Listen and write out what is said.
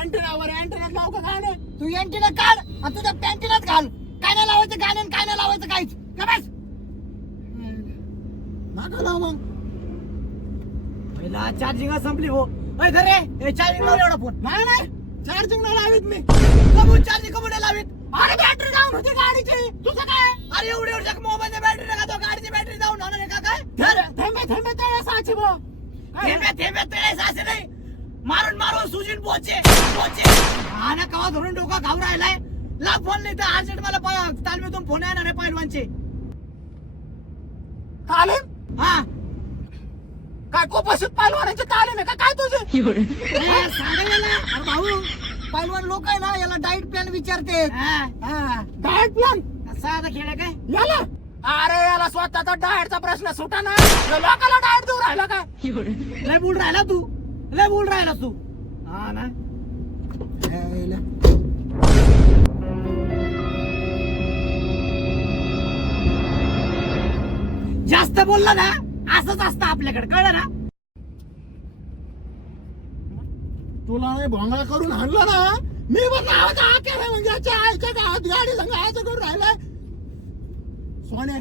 अँटेनावर अँटेनात लाव का गाणे? तू एंटीना काढ आणि तुझ्या पॅन्टीनाच घाल. काय नाही लावायचं गाणे आणि काय नाही लावायचं काहीच. का बस नका लाव मग. पहिला चार्जिंग संपली हो. रे चार्जिंग लावलं एवढा फोन. नाही नाही चार्जिंग नाही लावित मी. कमून चार्जिंग कमून नाही लावीत. अरे बॅटरी डाऊन होती गाडीची. तुझं काय? अरे एवढी एवढ्या मोबाईलची बॅटरी नका तो गाडीची बॅटरी जाऊन होणार आहे का काय? थेंबे थेंबे तळे साची भो. थेंबे थेंबे तळे साचे नाही. मारून मारून सुजीन पोचे पोचे. हा ना कवा धरून डोका घाव राहिलाय. ला फोन नाही तर अर्जंट मला तालमीतून फोन येणार आहे पहिलवानचे. तालीम? हा काय कोपशीत पालवानाची तालीम आहे का काय तुझी? सांगायला. अरे भाऊ पहिलवान लोक आहे ना याला डाईट प्लॅन विचारते. डाएट प्लॅन साधा खेळ आहे काय? याला? अरे याला स्वतःचा डाएटचा प्रश्न सुटा ना. लोकांना डाएट देऊ राहिला काय? लय बोल राहिला तू. लय बोल राहिला तू. हा ना जास्त बोलला ना असंच असतं आपल्याकडे कळलं ना. तुला नाही भोंगळा करून आणलं ना मी पण नावाचा आके म्हणजे याच्या आईच्या गावात गाडी संग आयचं करून राहिलाय. सोने